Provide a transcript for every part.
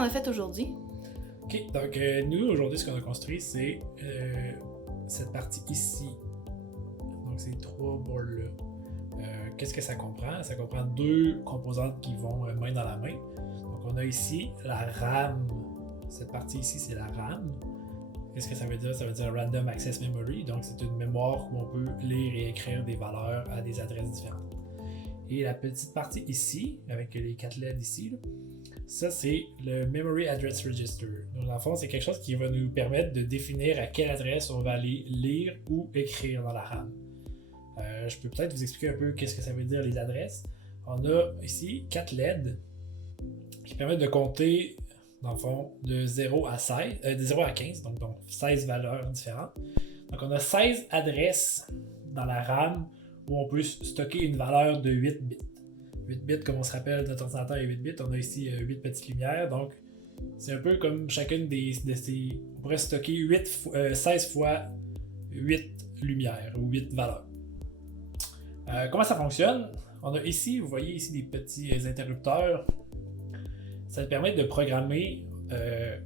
qu'on a fait aujourd'hui? Ok, donc nous aujourd'hui ce qu'on a construit c'est cette partie ici. Donc ces trois boards-là. Qu'est-ce que ça comprend? Ça comprend deux composantes qui vont main dans la main. Donc on a ici la RAM. Cette partie ici c'est la RAM. Qu'est-ce que ça veut dire? Ça veut dire Random Access Memory. Donc c'est une mémoire où on peut lire et écrire des valeurs à des adresses différentes. Et la petite partie ici, avec les 4 LED ici, là, ça c'est le Memory Address Register. Donc dans le fond, c'est quelque chose qui va nous permettre de définir à quelle adresse on va aller lire ou écrire dans la RAM. Je peux peut-être vous expliquer un peu qu'est-ce que ça veut dire les adresses. On a ici 4 LED qui permettent de compter, dans le fond, de 0 à 15, donc 16 valeurs différentes. Donc on a 16 adresses dans la RAM où on peut stocker une valeur de 8 bits. 8 bits, comme on se rappelle, notre ordinateur est 8 bits, on a ici 8 petites lumières, donc c'est un peu comme chacune de ces... On pourrait stocker 16 fois 8 lumières ou 8 valeurs. Comment ça fonctionne? On a ici, vous voyez ici des petits interrupteurs. Ça permet de programmer,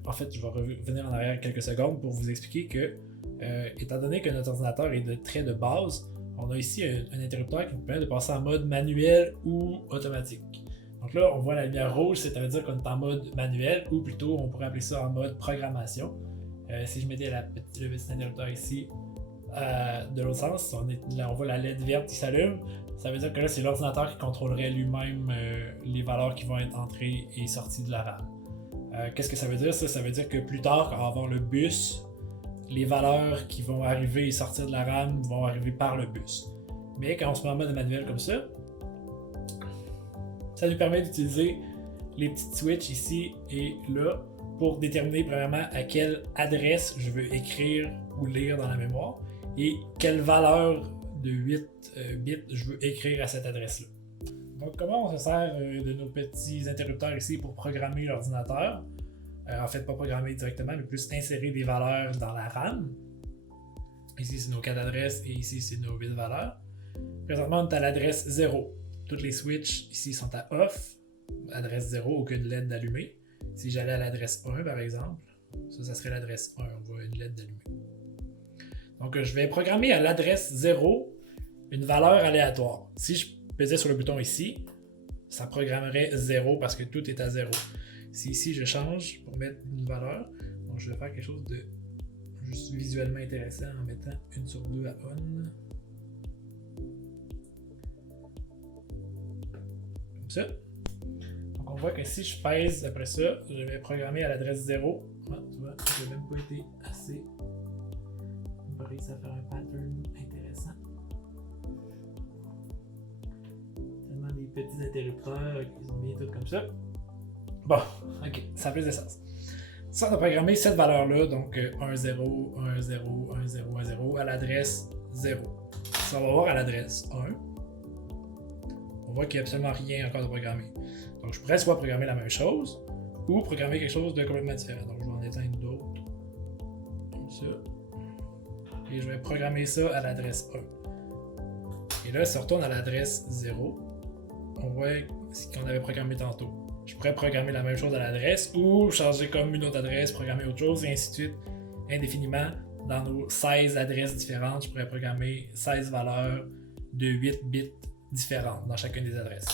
en fait je vais revenir en arrière quelques secondes pour vous expliquer que, étant donné que notre ordinateur est de très de base, on a ici un interrupteur qui nous permet de passer en mode manuel ou automatique. Donc là, on voit la lumière rouge, c'est-à-dire qu'on est en mode manuel, ou plutôt on pourrait appeler ça en mode programmation. Si je mettais le petit interrupteur ici de l'autre sens, on voit la LED verte qui s'allume. Ça veut dire que là, c'est l'ordinateur qui contrôlerait lui-même les valeurs qui vont être entrées et sorties de la RAM. Qu'est-ce que ça veut dire? Ça veut dire que plus tard, quand on va avoir le bus, les valeurs qui vont arriver et sortir de la RAM vont arriver par le bus. Mais quand on se met en mode manuel comme ça nous permet d'utiliser les petites switches ici et là pour déterminer premièrement à quelle adresse je veux écrire ou lire dans la mémoire et quelle valeur de 8 bits je veux écrire à cette adresse-là. Donc comment on se sert de nos petits interrupteurs ici pour programmer l'ordinateur? En fait, pas programmer directement, mais plus insérer des valeurs dans la RAM. Ici, c'est nos 4 adresses et ici, c'est nos 8 valeurs. Présentement, on est à l'adresse 0. Toutes les switches ici sont à off. Adresse 0, aucune LED d'allumée. Si j'allais à l'adresse 1, par exemple, ça serait l'adresse 1. On voit une LED d'allumée. Donc, je vais programmer à l'adresse 0 une valeur aléatoire. Si je pesais sur le bouton ici, ça programmerait 0 parce que tout est à 0. Si ici je change pour mettre une valeur, donc je vais faire quelque chose de juste visuellement intéressant en mettant 1 sur 2 à on. Comme ça. Donc on voit que si je pèse après ça, je vais programmer à l'adresse 0. Ah, tu vois, je n'ai même pas été assez. On va réussir à faire un pattern intéressant. Tellement des petits interrupteurs qui sont bien tous comme ça. Bon, ok, ça a plus de sens. Ça, on a programmé cette valeur-là, donc 1, 0, 1, 0, 1, 0, 1, 0, à l'adresse 0. Ça va voir à l'adresse 1. On voit qu'il n'y a absolument rien encore de programmé. Donc, je pourrais soit programmer la même chose, ou programmer quelque chose de complètement différent. Donc, je vais en éteindre d'autres. Comme ça. Et je vais programmer ça à l'adresse 1. Et là, si on retourne à l'adresse 0, on voit ce qu'on avait programmé tantôt. Je pourrais programmer la même chose à l'adresse ou changer comme une autre adresse, programmer autre chose et ainsi de suite indéfiniment. Dans nos 16 adresses différentes, je pourrais programmer 16 valeurs de 8 bits différentes dans chacune des adresses.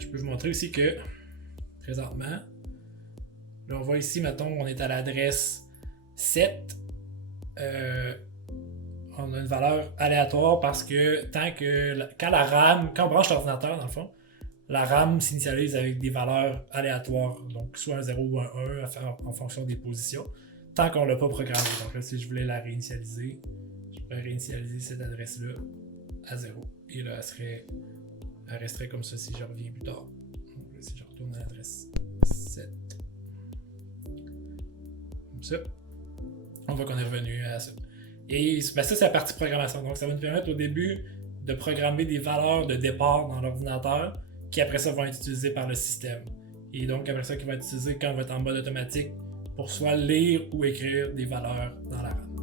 Je peux vous montrer aussi que présentement, là on voit ici, mettons, on est à l'adresse 7. On a une valeur aléatoire parce que quand on branche l'ordinateur dans le fond, la RAM s'initialise avec des valeurs aléatoires, donc soit un 0 ou un 1 à faire en fonction des positions, tant qu'on ne l'a pas programmé. Donc là, si je voulais la réinitialiser, je pourrais réinitialiser cette adresse-là à 0. Et là, elle resterait comme ça si je reviens plus tard. Donc là, si je retourne à l'adresse 7. Comme ça. On voit qu'on est revenu à ça. Et ça, c'est la partie programmation. Donc ça va nous permettre au début de programmer des valeurs de départ dans l'ordinateur qui après ça vont être utilisées par le système. Et donc après ça qui va être utilisé quand on va être en mode automatique pour soit lire ou écrire des valeurs dans la RAM.